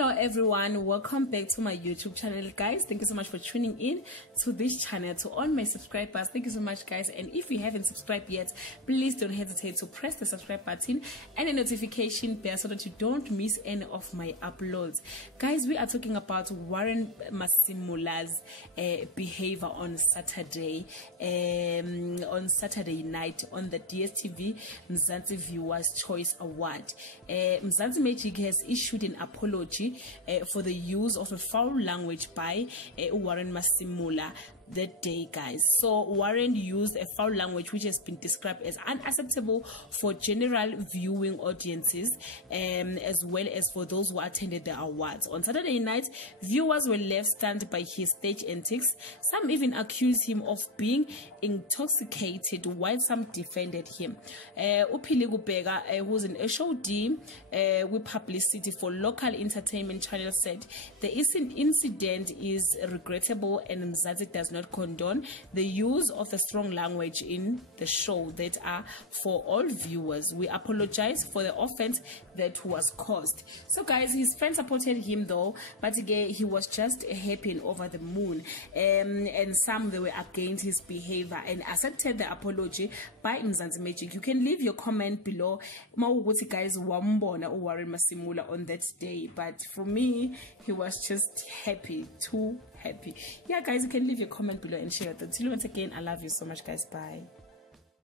Hello everyone, welcome back to my YouTube channel, guys. Thank you so much for tuning in to this channel. To all my subscribers, thank you so much, guys. And if you haven't subscribed yet, please don't hesitate to press the subscribe button and the notification bell so that you don't miss any of my uploads. Guys, we are talking about Warren Masemula's behavior on Saturday night on the DSTV Mzansi Viewers Choice Award. Mzansi Magic has issued an apology for the use of a foul language by Warren Masemula that day, guys. So Warren used a foul language which has been described as unacceptable for general viewing audiences, as well as for those who attended the awards. On Saturday night, viewers were left stunned by his stage antics. Some even accused him of being intoxicated, while some defended him. Uphile Kubheka, who's an HOD with publicity for local entertainment channel, said the incident is regrettable and Mzansi does not condone the use of the strong language in the show that are for all viewers. We apologize for the offense that was caused. So guys, his friends supported him though, but again he was just happy and over the moon, and some they were against his behavior and accepted the apology by Mzansi Magic. You can leave your comment below guys wambona Warren Masemula on that day, but for me he was just happy, too happy. Yeah guys, you can leave your comment below and share your thoughts. Till once again, I love you so much, guys. Bye.